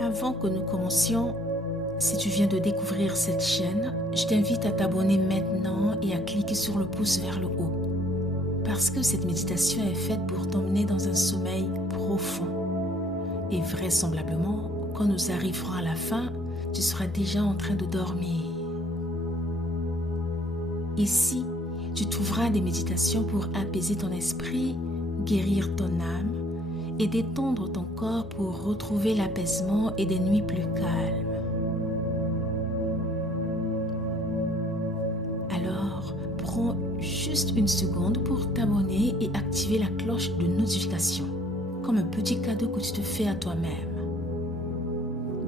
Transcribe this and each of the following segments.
Avant que nous commencions, si tu viens de découvrir cette chaîne, je t'invite à t'abonner maintenant et à cliquer sur le pouce vers le haut. Parce que cette méditation est faite pour t'emmener dans un sommeil profond. Et vraisemblablement, quand nous arriverons à la fin, tu seras déjà en train de dormir. Ici, tu trouveras des méditations pour apaiser ton esprit, guérir ton âme et détendre ton corps pour retrouver l'apaisement et des nuits plus calmes. Alors, prends juste une seconde pour t'abonner et activer la cloche de notification, comme un petit cadeau que tu te fais à toi-même.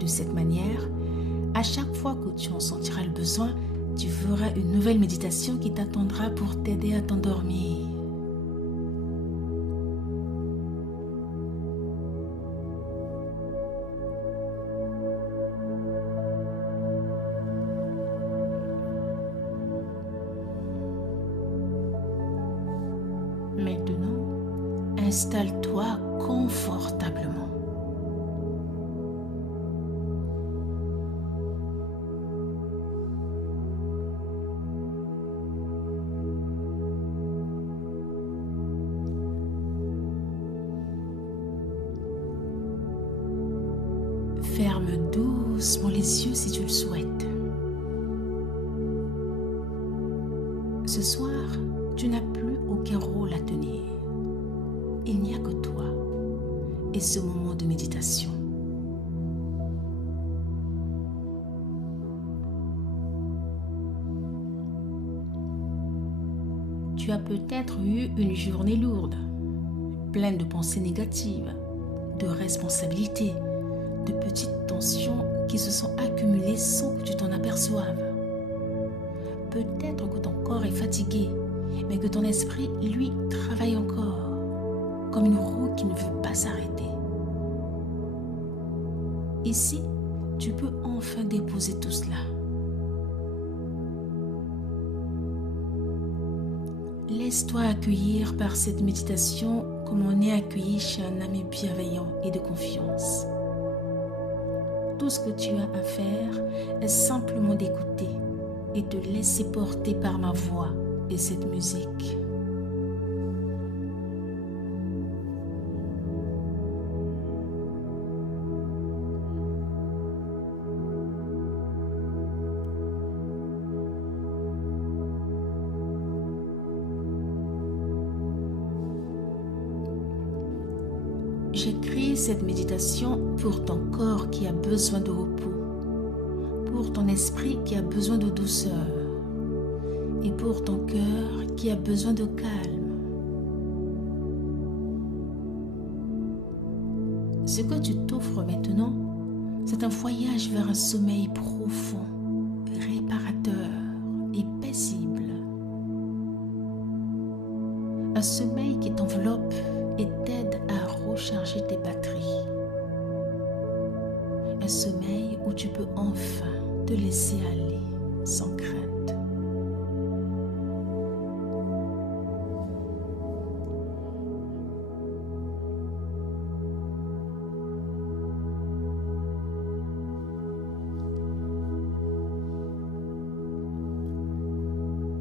De cette manière, à chaque fois que tu en sentiras le besoin, tu feras une nouvelle méditation qui t'attendra pour t'aider à t'endormir. Maintenant, installe-toi confortablement. Ferme doucement les yeux si tu le souhaites. Ce soir, tu n'as plus aucun rôle à tenir. Il n'y a que toi et ce moment de méditation. Tu as peut-être eu une journée lourde, pleine de pensées négatives, de responsabilités, de petites tensions qui se sont accumulées sans que tu t'en aperçoives. Peut-être que ton corps est fatigué, mais que ton esprit, lui, travaille encore, comme une roue qui ne veut pas s'arrêter. Ici, tu peux enfin déposer tout cela. Laisse-toi accueillir par cette méditation comme on est accueilli chez un ami bienveillant et de confiance. Tout ce que tu as à faire est simplement d'écouter et te laisser porter par ma voix et cette musique. J'ai créé cette méditation pour ton corps qui a besoin de repos, pour ton esprit qui a besoin de douceur et pour ton cœur qui a besoin de calme. Ce que tu t'offres maintenant, c'est un voyage vers un sommeil profond, réparateur et paisible. Un sommeil qui t'enveloppe et t'aide à recharger tes batteries. Un sommeil où tu peux enfin te laisser aller sans crainte.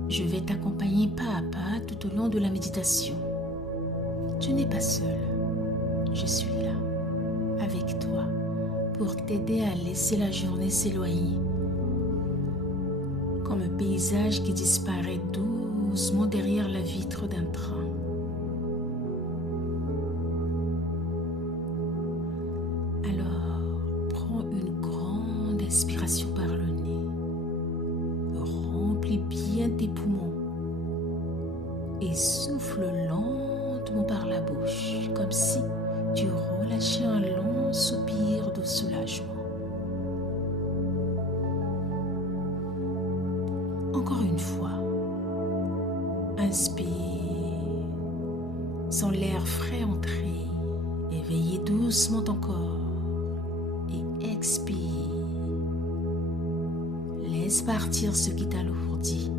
Je vais t'accompagner pas à pas tout au long de la méditation. Tu n'es pas seul. Je suis là, avec toi, pour t'aider à laisser la journée s'éloigner, comme un paysage qui disparaît doucement derrière la vitre d'un train. Alors, prends une grande inspiration par le nez. Remplis bien tes poumons et souffle lentement par la bouche, comme si tu relâchais un long soupir de soulagement. Encore une fois, inspire, sens l'air frais entrer, éveiller doucement ton corps et expire. Laisse partir ce qui t'alourdit,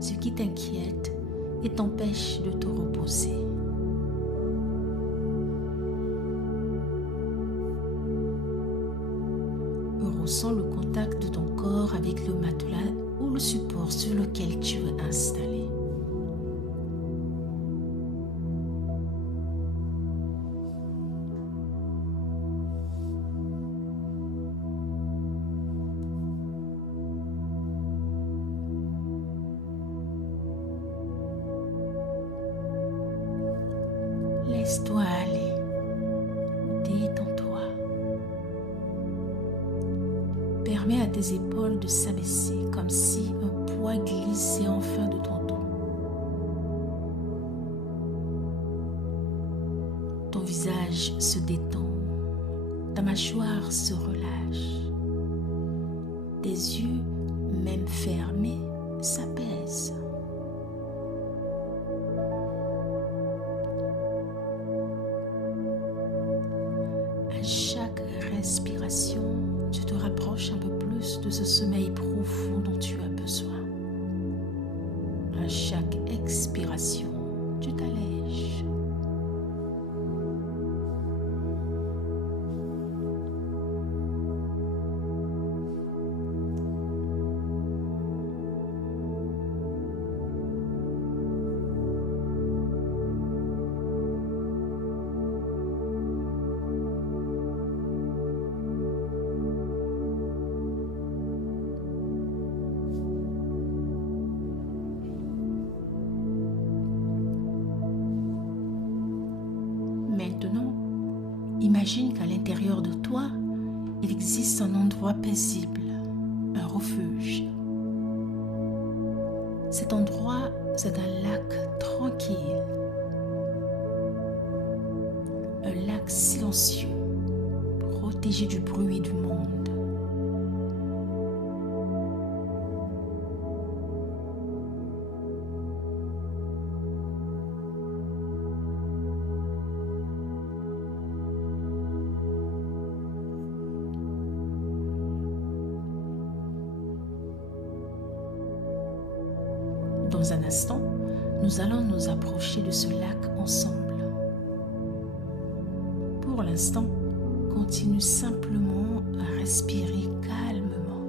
ce qui t'inquiète et t'empêche de te reposer. ressens le contact de ton corps avec le matelas ou le support sur lequel tu es installé. Laisse-toi aller, détends-toi. Permets à tes épaules de s'abaisser comme si un poids glissait enfin de ton dos. Ton visage se détend, ta mâchoire se relâche. Tes yeux, même fermés, s'apaisent. À chaque respiration, tu te rapproches un peu plus de ce sommeil profond dont tu as besoin. À chaque expiration, tu t'allèges. Maintenant, imagine qu'à l'intérieur de toi, il existe un endroit paisible, un refuge. Cet endroit, c'est un lac tranquille, un lac silencieux, protégé du bruit du monde. Dans un instant, nous allons nous approcher de ce lac ensemble. Pour l'instant, continue simplement à respirer calmement.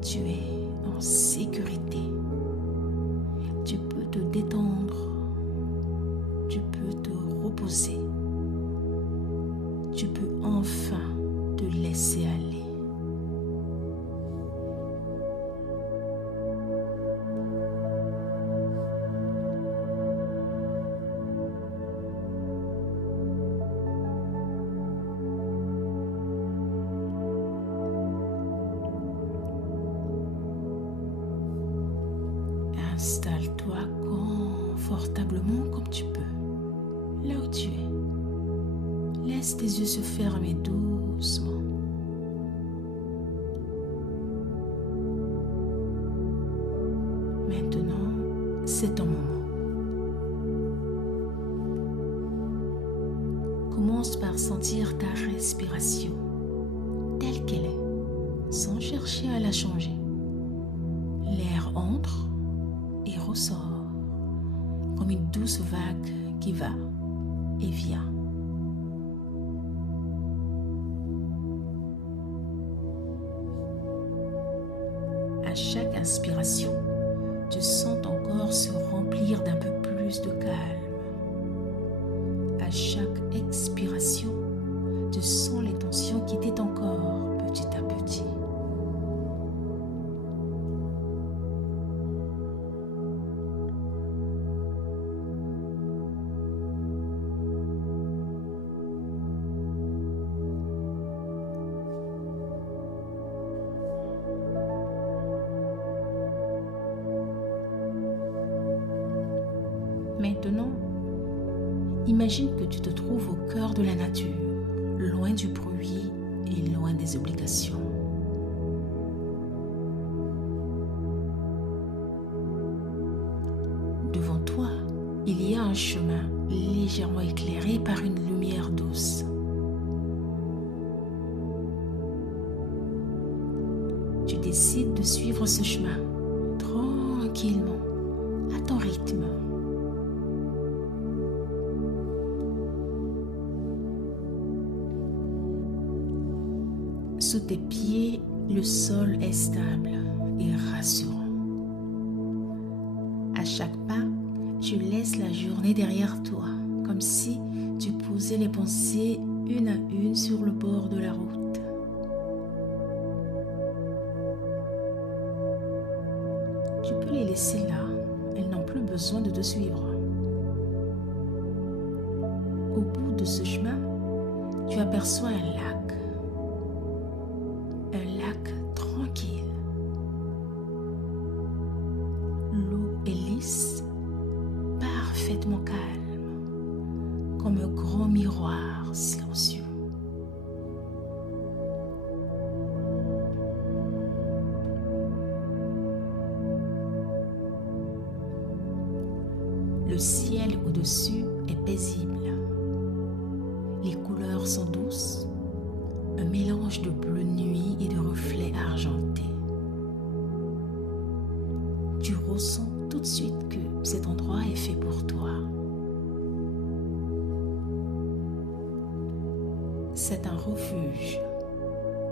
Tu es en sécurité. Tu peux te détendre. Tu peux te reposer. Tu peux enfin te laisser aller. Installe-toi confortablement comme tu peux, là où tu es. Laisse tes yeux se fermer doucement. Maintenant, c'est ton moment. Commence par sentir ta respiration telle qu'elle est, sans chercher à la changer. L'air entre et ressort comme une douce vague qui va et vient. À chaque inspiration, tu sens ton corps se remplir d'un peu plus de calme. À chaque expiration, tu sens les tensions quitter ton corps petit à petit. Maintenant, imagine que tu te trouves au cœur de la nature, loin du bruit et loin des obligations. Devant toi, il y a un chemin légèrement éclairé par une lumière douce. Tu décides de suivre ce chemin tranquillement, à ton rythme. Sous tes pieds, le sol est stable et rassurant. À chaque pas, tu laisses la journée derrière toi, comme si tu posais les pensées une à une sur le bord de la route. Tu peux les laisser là, elles n'ont plus besoin de te suivre. Au bout de ce chemin, tu aperçois un lac. Un lac tranquille. L'eau est lisse, parfaitement calme, comme un grand miroir silencieux. Le ciel au-dessus est paisible. Les couleurs sont douces, un mélange de bleu nuit et de reflets argentés. Tu ressens tout de suite que cet endroit est fait pour toi. C'est un refuge,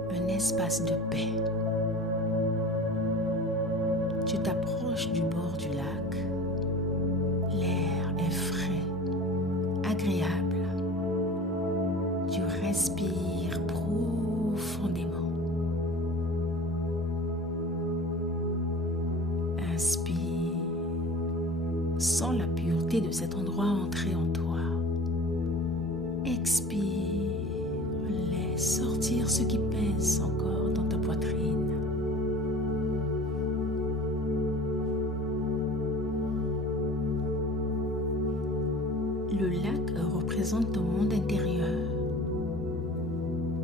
un espace de paix. Tu t'approches du bord du lac. L'air est frais, agréable. Tu respires profondément. Inspire. Sens la pureté de cet endroit entrer en toi. Expire. Laisse sortir ce qui pèse encore dans ta poitrine. Le lac représente ton monde intérieur.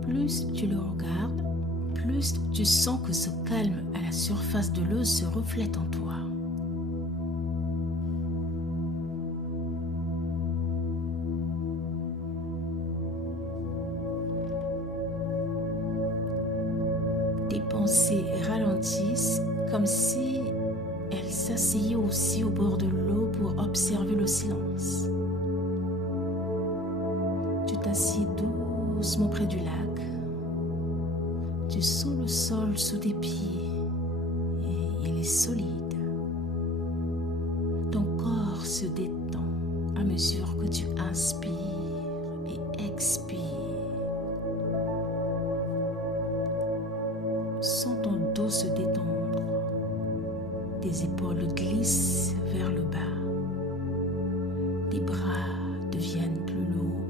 Plus tu le regardes, plus tu sens que ce calme à la surface de l'eau se reflète en toi. Tes pensées ralentissent comme si elles s'asseyaient aussi au bord de l'eau pour observer le silence. Tu t'assieds doucement près du lac. Tu sens le sol sous tes pieds et il est solide. Ton corps se détend à mesure que tu inspires et expires. Sens ton dos se détendre. Tes épaules glissent vers le bas. Tes bras deviennent plus lourds.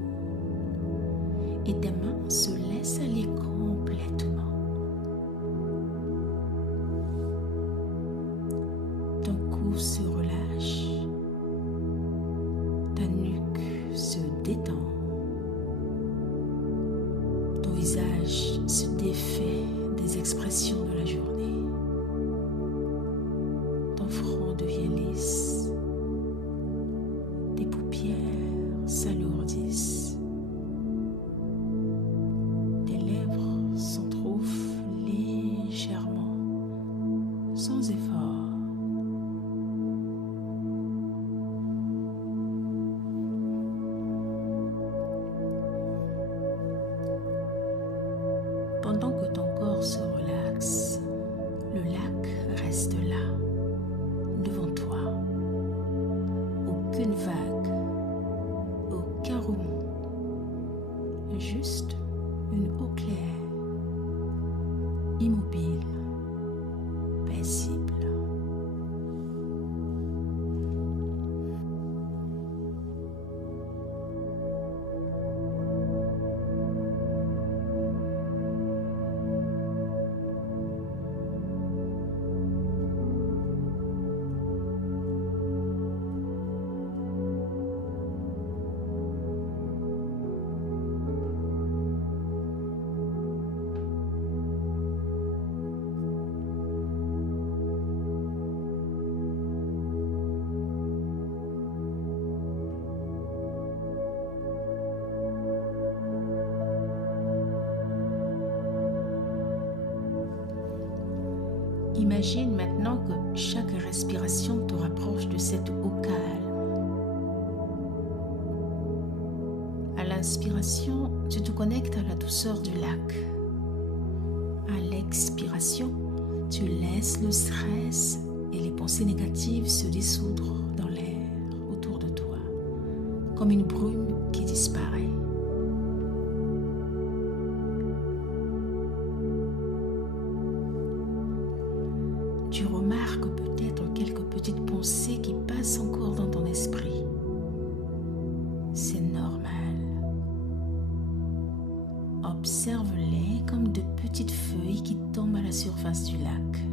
Et tes mains se laissent aller complètement. Ton cou se relâche. Ta nuque se détend. Ton visage se défait des expressions de la journée. Ton front devient lisse. Tes paupières s'alourdissent. Sans effort. Pendant que ton corps se relaxe, le lac reste là, devant toi. Aucune vague, aucun remous, juste une eau claire, immobile, paisible. Imagine maintenant que chaque respiration te rapproche de cette eau calme. À l'inspiration, tu te connectes à la douceur du lac. l'expiration, tu laisses le stress et les pensées négatives se dissoudre dans l'air autour de toi, comme une brume qui disparaît. Tu remarques peut-être quelques petites pensées qui passent encore dans ton esprit. C'est normal. Observe-les comme de petites feuilles qui tombent à la surface du lac.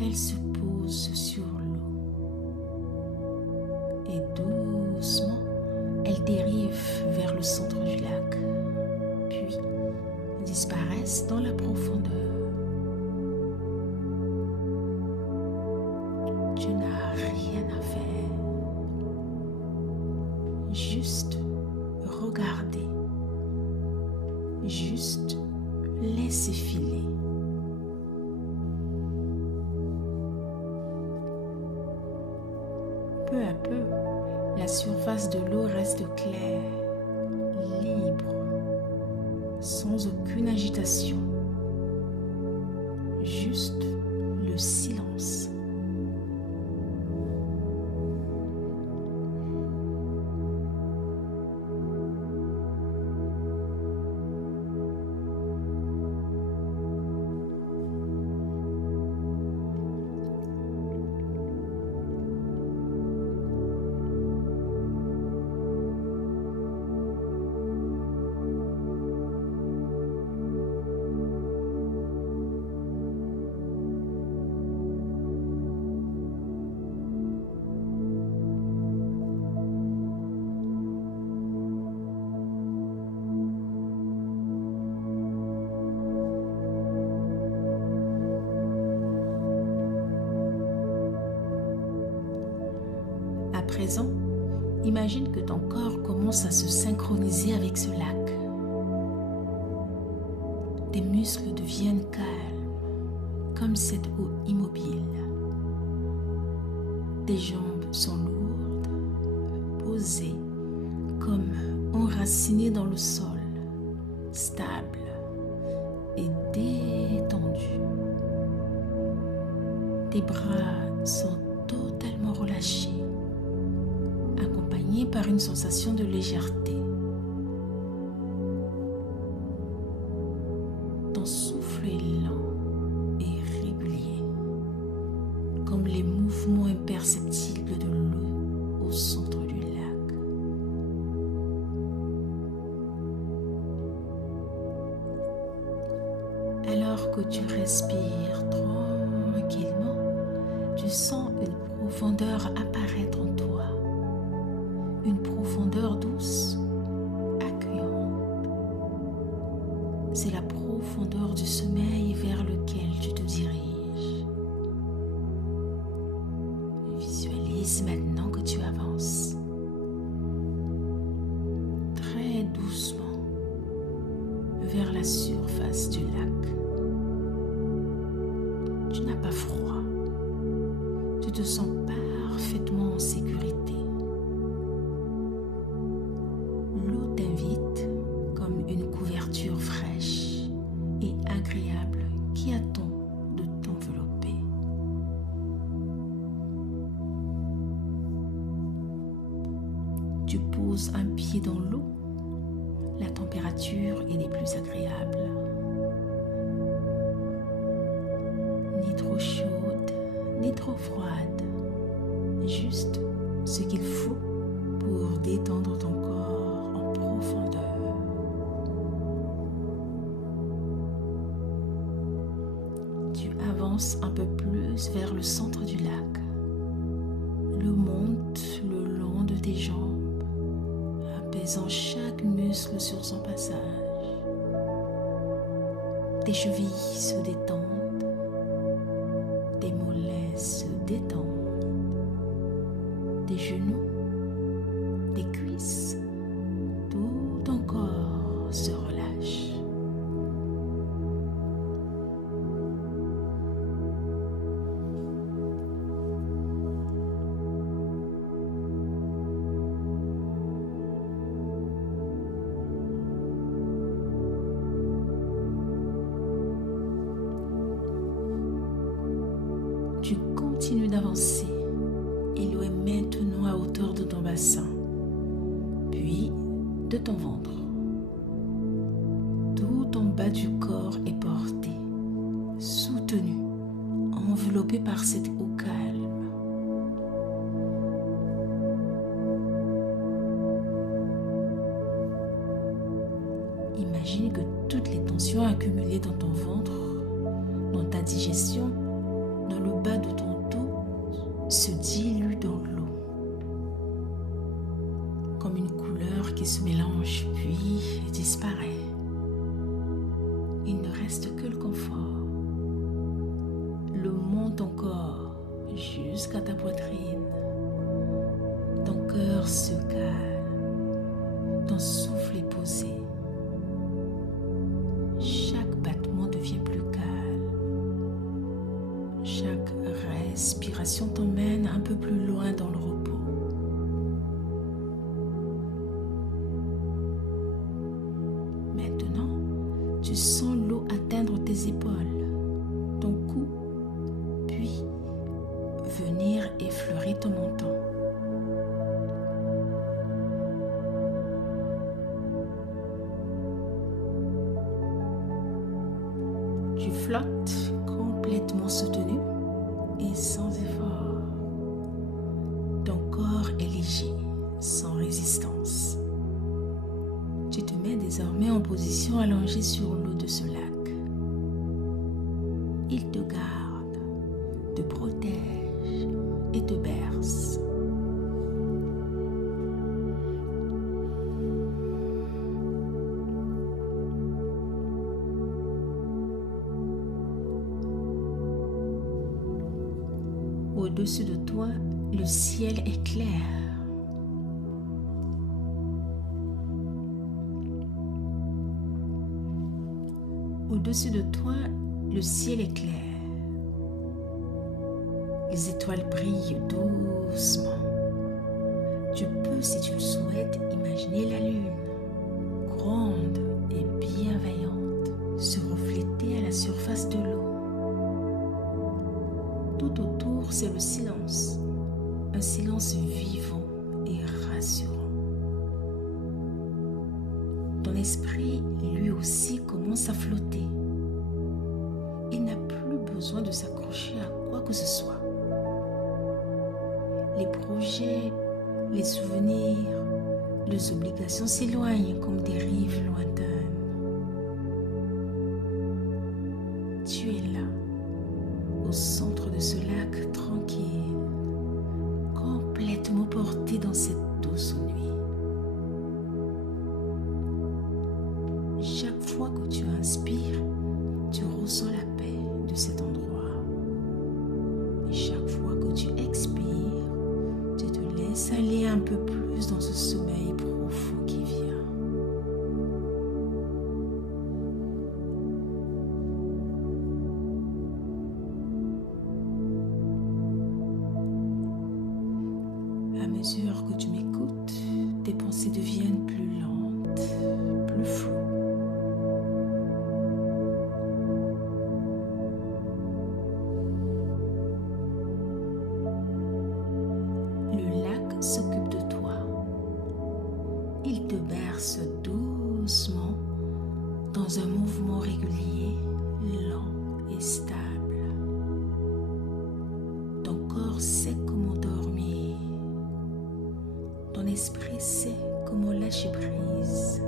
Elles se posent sur l'eau et doucement, elles dérivent vers le centre du lac, puis disparaissent dans la profondeur. Tu n'as rien à faire, juste regarder, juste laisser filer. Peu à peu, la surface de l'eau reste claire, libre, sans aucune agitation, juste le silence. À présent, imagine que ton corps commence à se synchroniser avec ce lac. Tes muscles deviennent calmes, comme cette eau immobile. Tes jambes sont lourdes, posées, comme enracinées dans le sol, stables et détendues. Tes bras sont totalement relâchés, accompagné par une sensation de légèreté. Ton souffle est lent et régulier, comme les mouvements imperceptibles de l'eau au centre du lac. Alors que tu respires tranquillement, tu sens une profondeur apparaître en toi. Une profondeur douce, accueillante. C'est la profondeur du sommeil vers lequel tu te diriges. Visualise maintenant que tu avances. Très doucement vers la surface du lac. Tu n'as pas froid. Tu te sens parfaitement en sécurité. L'eau t'invite comme une couverture fraîche et agréable qui attend de t'envelopper. Tu poses un pied dans l'eau, la température est des plus agréables. Ni trop chaude, ni trop froide, juste ce qu'il faut pour détendre ton corps en profondeur. Tu avances un peu plus vers le centre du lac. L'eau monte le long de tes jambes, apaisant chaque muscle sur son passage. Tes chevilles se détendent, tes mollets se détendent, tes genoux, tes cuisses, tout ton corps se relâche. Continue d'avancer et l'eau est maintenant à hauteur de ton bassin, puis de ton ventre. Tout en bas du corps est porté, soutenu, enveloppé par cette eau calme. Imagine que toutes les tensions accumulées dans ton ventre, dans ta digestion, dans le bas de ton dos, se diluent dans l'eau. Comme une couleur qui se mélange puis disparaît. Il ne reste que le confort. Le monte encore jusqu'à ta poitrine. Ton cœur se calme. Ton souffle est posé. Chaque battement devient plus calme. Chaque respiration t'emmène un peu plus loin dans le repos. Maintenant, tu sens l'eau atteindre tes épaules, ton cou, puis venir effleurer ton menton. Tu flottes complètement soutenu et sans effort. Ton corps est léger, sans résistance. Tu te mets désormais en position allongée sur l'eau de ce lac. Il te garde, te protège et te berce. Au-dessus de toi, le ciel est clair. Au-dessus de toi, le ciel est clair. Les étoiles brillent doucement. Tu peux, si tu le souhaites, imaginer la lune, grande et bienveillante, se refléter à la surface de l'eau. Tout autour, c'est le silence, un silence vivant et rassurant. Ton esprit, lui aussi, commence à flotter. Il n'a plus besoin de s'accrocher à quoi que ce soit. Les projets, les souvenirs, les obligations s'éloignent comme des rives lointaines. Tu es là, au centre de ce lac tranquille, complètement porté dans cette douce nuit. Chaque fois que tu inspires, tu ressens la paix de cet endroit. Et chaque fois que tu expires, tu te laisses aller un peu plus dans ce sommeil profond qui vient. À mesure que tu m'écoutes, tes pensées deviennent plus lentes, plus floues. Le lac s'occupe de toi. Il te berce doucement dans un mouvement régulier, lent et stable. Ton corps sait comment dormir. Ton esprit sait comment lâcher prise.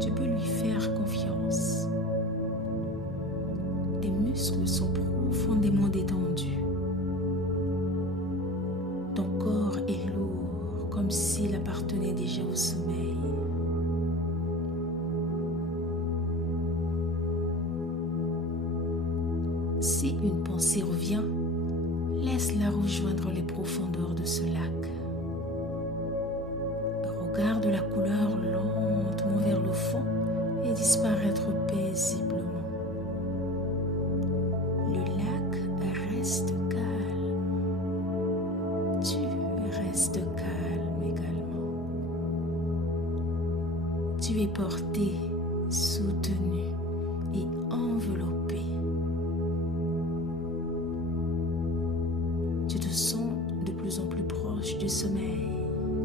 Tu peux lui faire confiance. Tes muscles sont profondément détendus. Ton corps est lourd, comme s'il appartenait déjà au sommeil. Si une pensée revient, laisse-la rejoindre les profondeurs de ce lac. Regarde la couleur lentement vers le fond et disparaître paisiblement. Le lac reste calme. Tu restes calme également. Tu es porté, soutenu et enveloppé. du sommeil,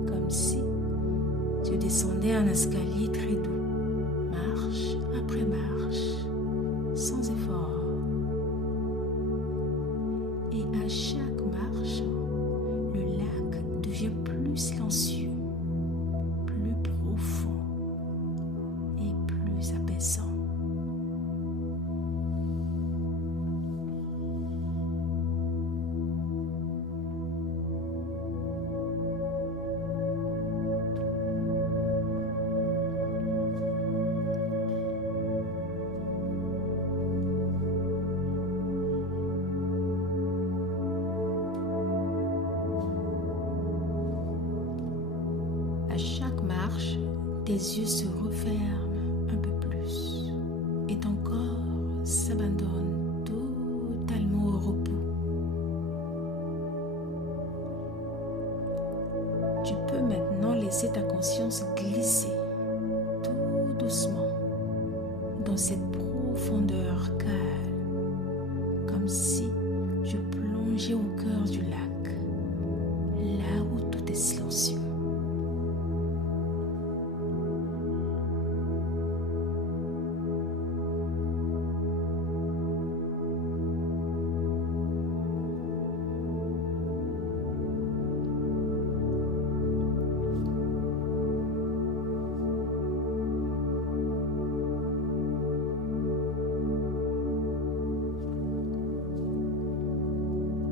comme si tu descendais un escalier très doux, marche après marche, sans effort. Et à chaque marche, le lac devient plus silencieux, plus profond et plus apaisant. À chaque marche, tes yeux se referment un peu plus et ton corps s'abandonne totalement au repos. Tu peux maintenant laisser ta conscience glisser tout doucement dans cette profondeur calme, comme si je plongeais au cœur du lac, là où tout est silencieux.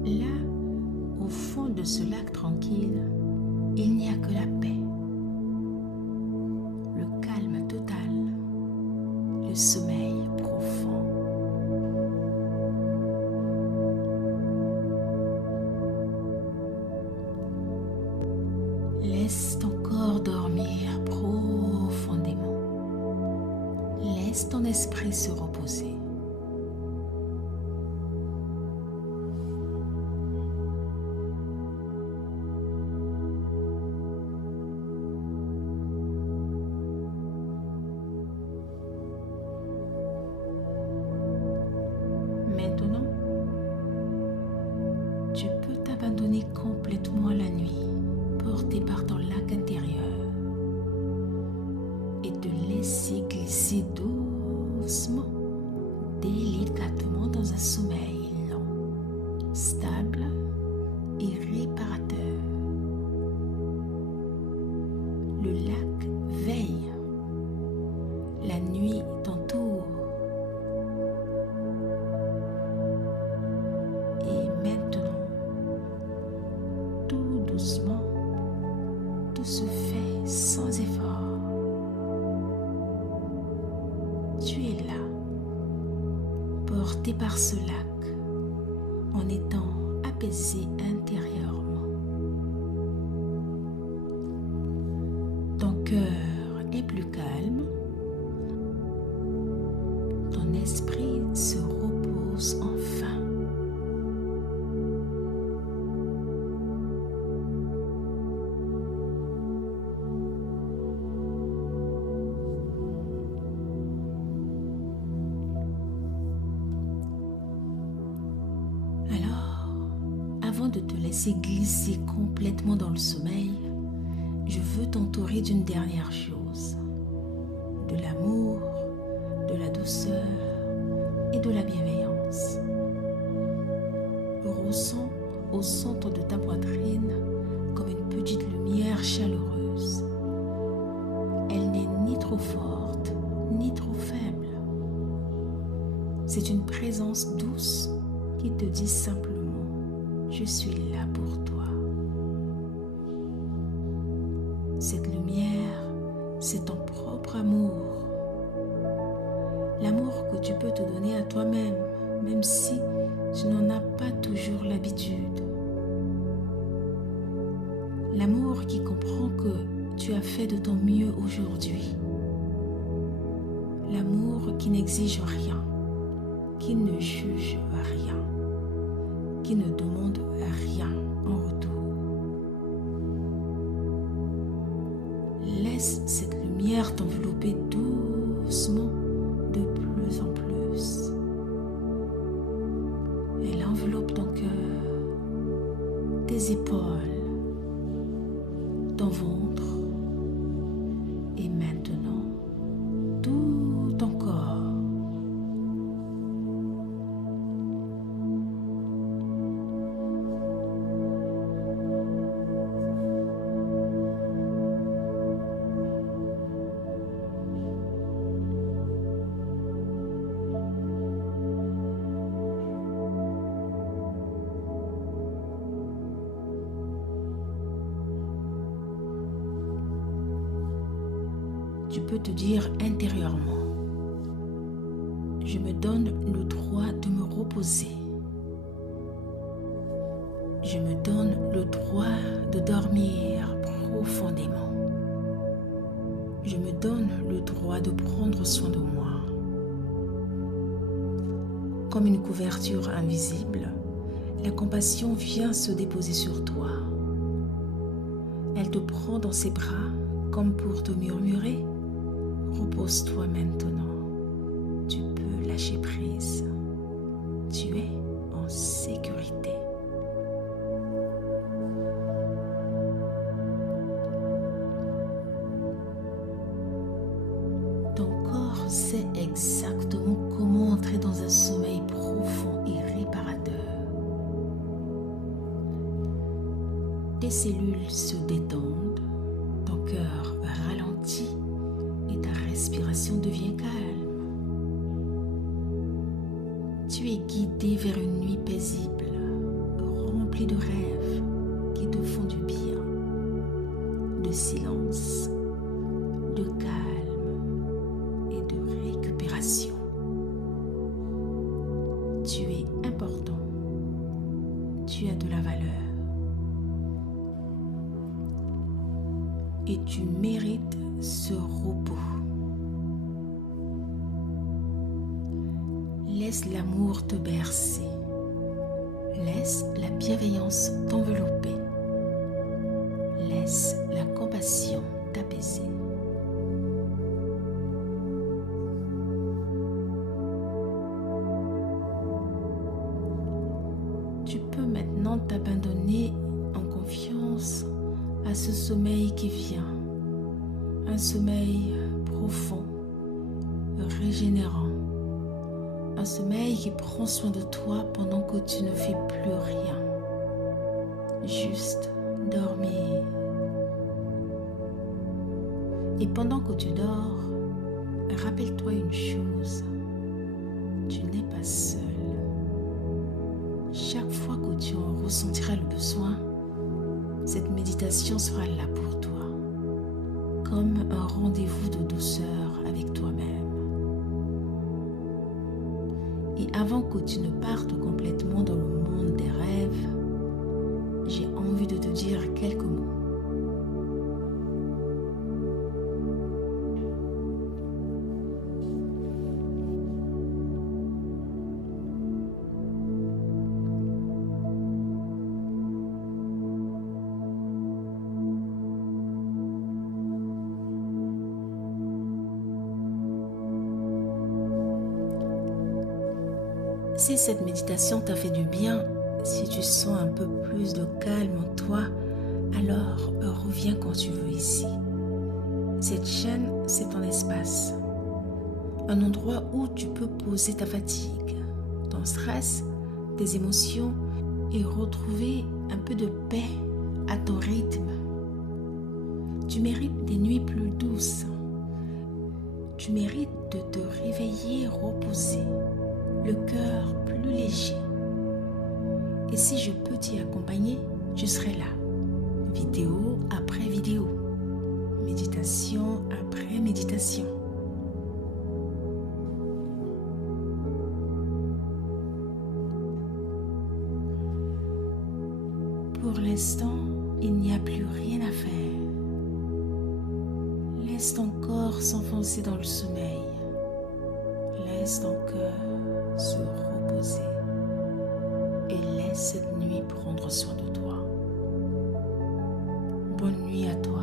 Là, au fond de ce lac tranquille, il n'y a que la paix, le calme total, le sommeil profond. Laisse ton corps dormir profondément. Laisse ton esprit se reposer. Maintenant, tu peux t'abandonner complètement à la nuit, porté par ton lac intérieur, et te laisser glisser doucement, délicatement dans un sommeil lent, stable et réparateur. Le lac veille, la nuit t'entoure. Doucement, tout se fait sans effort. Tu es là, porté par ce lac, en étant apaisé intérieurement. Ton cœur est plus calme, ton esprit se repose enfin. Avant de te laisser glisser complètement dans le sommeil, je veux t'entourer d'une dernière chose, de l'amour, de la douceur et de la bienveillance. Ressens au centre de ta poitrine comme une petite lumière chaleureuse. Elle n'est ni trop forte, ni trop faible. C'est une présence douce qui te dit simplement: je suis là pour toi. Cette lumière, c'est ton propre amour. L'amour que tu peux te donner à toi-même, même si tu n'en as pas toujours l'habitude. L'amour qui comprend que tu as fait de ton mieux aujourd'hui. L'amour qui n'exige rien, qui ne juge rien, qui ne demande rien en retour. Laisse cette lumière t'envelopper doucement de plus en plus. Elle enveloppe ton cœur, tes épaules, Et maintenant, tout ton corps. Tu peux te dire intérieurement, je me donne le droit de me reposer. Je me donne le droit de dormir profondément. Je me donne le droit de prendre soin de moi. Comme une couverture invisible, la compassion vient se déposer sur toi. Elle te prend dans ses bras comme pour te murmurer. Repose-toi maintenant. Tu peux lâcher prise. Tu es en sécurité. Ton corps sait exactement comment entrer dans un sommeil profond et réparateur. Tes cellules se détendent, ton cœur ralentit et ta respiration devient calme. Tu es guidé vers une nuit paisible, remplie de rêves qui te font du bien, de silence, de calme et de récupération. Tu es important. Tu as de la valeur. Et tu mérites ce repos. Laisse l'amour te bercer. Laisse la bienveillance t'envelopper. Laisse la compassion t'apaiser. Tu peux maintenant t'abandonner en confiance à ce sommeil qui vient, un sommeil profond, régénérant, un sommeil qui prend soin de toi pendant que tu ne fais plus rien, juste dormir. Et pendant que tu dors, rappelle-toi une chose, tu n'es pas seul. Chaque fois que tu en ressentiras le besoin, cette méditation sera là pour toi, comme un rendez-vous de douceur avec toi-même. Et avant que tu ne partes complètement dans le monde des rêves, j'ai envie de te dire quelques mots. Si cette méditation t'a fait du bien, si tu sens un peu plus de calme en toi, alors reviens quand tu veux ici. Cette chaîne, c'est ton espace. Un endroit où tu peux poser ta fatigue, ton stress, tes émotions et retrouver un peu de paix à ton rythme. Tu mérites des nuits plus douces. Tu mérites de te réveiller reposé, le cœur plus léger. Et si je peux t'y accompagner, je serai là. Vidéo après vidéo. Méditation après méditation. Pour l'instant, il n'y a plus rien à faire. Laisse ton corps s'enfoncer dans le sommeil. Laisse ton cœur se reposer. Et laisse cette nuit prendre soin de toi. Bonne nuit à toi.